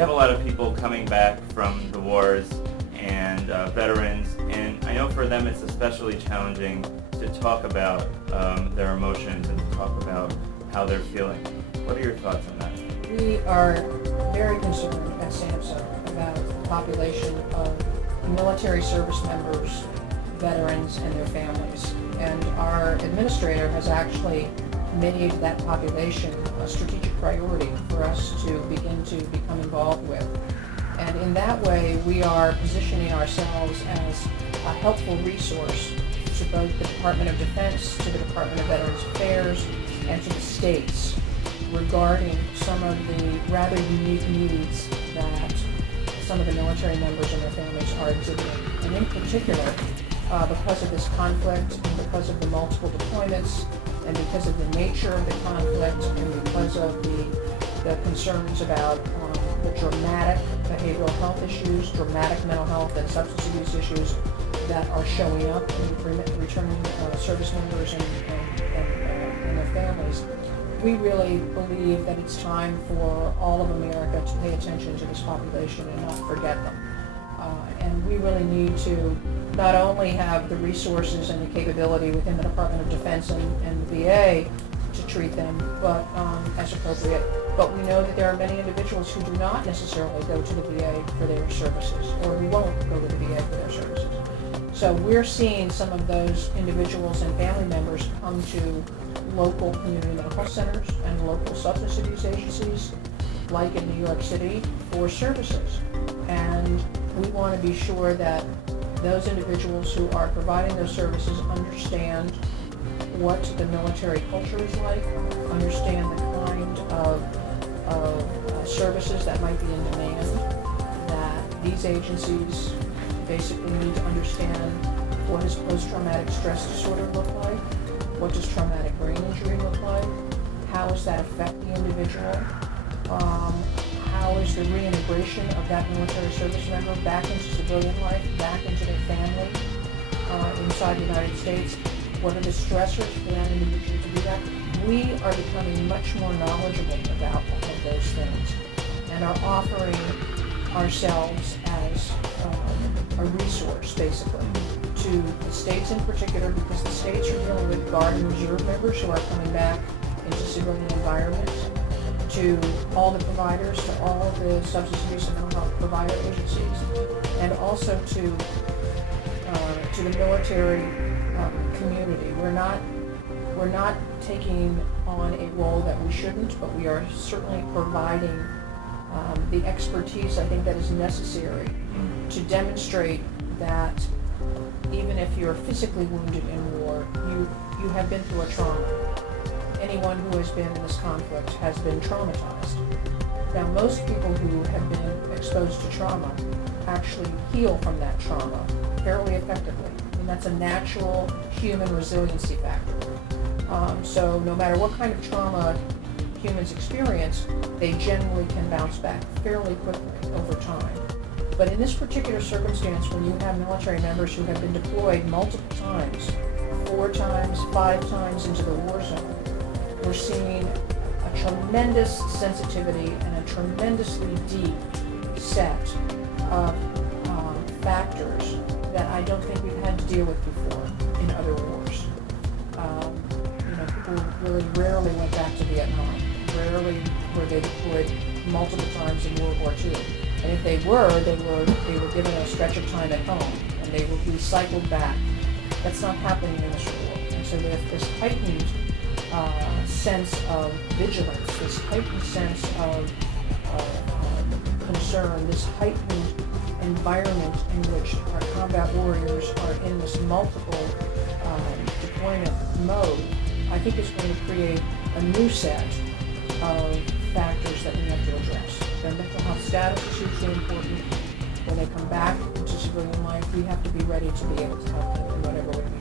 have a lot of people coming back from the wars and veterans, and I know for them it's especially challenging to talk about their emotions and to talk about how they're feeling. What are your thoughts on that? We are very concerned at SAMHSA about the population of military service members, veterans, and their families. And our administrator has actually made that population a strategic priority for us to begin to become involved with. And in that way, we are positioning ourselves as a helpful resource to both the Department of Defense, to the Department of Veterans Affairs, and to the states regarding some of the rather unique needs that some of the military members and their families are exhibiting. And in particular, because of this conflict and because of the multiple deployments and because of the nature of the conflict and because of the concerns about the dramatic behavioral health issues, dramatic mental health and substance abuse issues that are showing up in returning service members and their families, we really believe that it's time for all of America to pay attention to this population and not forget them. And we really need to not only have the resources and the capability within the Department of Defense and the VA to treat them, but as appropriate. But we know that there are many individuals who do not necessarily go to the VA for their services, or who won't go to the VA for their services. So we're seeing some of those individuals and family members come to local community medical centers and local substance abuse agencies, like in New York City, for services. And we want to be sure that those individuals who are providing those services understand what the military culture is like, understand the kind of services that might be in demand, that these agencies basically need to understand what does post-traumatic stress disorder look like, what does traumatic brain injury look like, how does that affect the individual, how is the reintegration of that military service member back into civilian life, back into their family inside the United States, what are the stressors for that individual to do that. We are becoming much more knowledgeable about all of those things and are offering ourselves as a resource, basically, to the states in particular, because the states are dealing with Guard and Reserve members who are coming back into civilian environments, to all the providers, to all the substance abuse and mental health provider agencies, and also to the military community. We're not taking on a role that we shouldn't, but we are certainly providing the expertise I think that is necessary to demonstrate that even if you're physically wounded in war, you have been through a trauma. Anyone who has been in this conflict has been traumatized. Now, most people who have been exposed to trauma actually heal from that trauma fairly effectively, and that's a natural human resiliency factor. So no matter what kind of trauma humans experience, they generally can bounce back fairly quickly over time. But in this particular circumstance, when you have military members who have been deployed multiple times, 4 times, 5 times into the war zone, we're seeing a tremendous sensitivity and a tremendously deep set of factors that I don't think we've had to deal with before in other wars. People really rarely went back to Vietnam. Rarely were they deployed multiple times in World War II. And if they were given a stretch of time at home, and they were recycled back. That's not happening in this war. And so there's this heightened sense of vigilance, this heightened sense of concern, this heightened environment in which our combat warriors are in this multiple deployment mode, I think is going to create a new set of factors that we have to address. Their mental health status is hugely important. When they come back into civilian life, we have to be ready to be able to help them in whatever way we